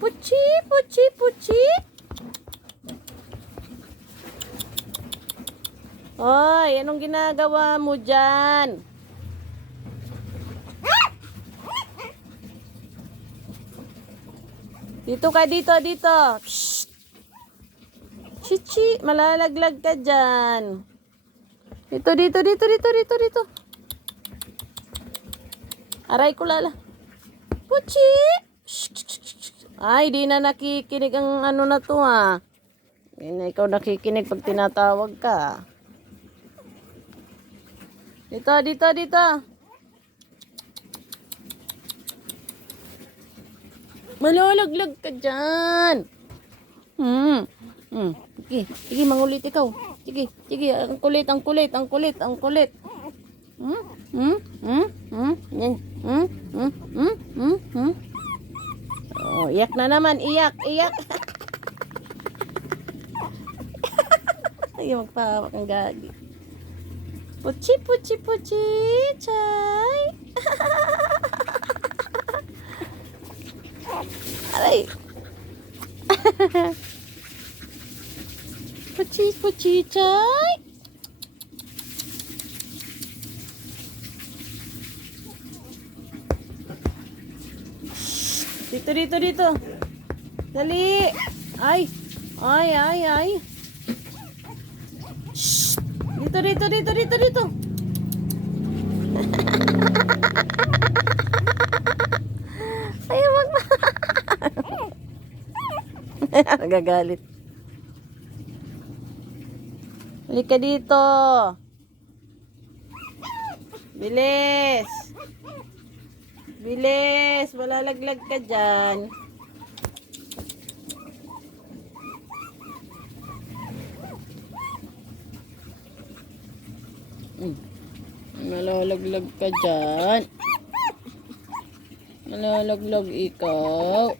Puchi, puchi, puchi. Hoy, anong ginagawa mo dyan? Dito ka, dito. Psst. Chichi, malalaglag ka dyan. Dito. Aray ko lala. Puchi! Ay, di na nakikinig ang ano na to ha. Di na ikaw nakikinig pag tinatawag ka. Dito. Malalaglag ka dyan. Sige, mangulit ikaw. Sige, ang kulit. Oh, iyak na naman, iyak. Ay, magpahawak ang gagi. Puchi, chay. Aray. Puchi, chay. Dito. Dali. Ay. Shh. Dito. Ay, wag na. Nagagalit. Halika dito. Bilis, malalaglag ka dyan. Malalaglag ka dyan. Malalaglag ikaw.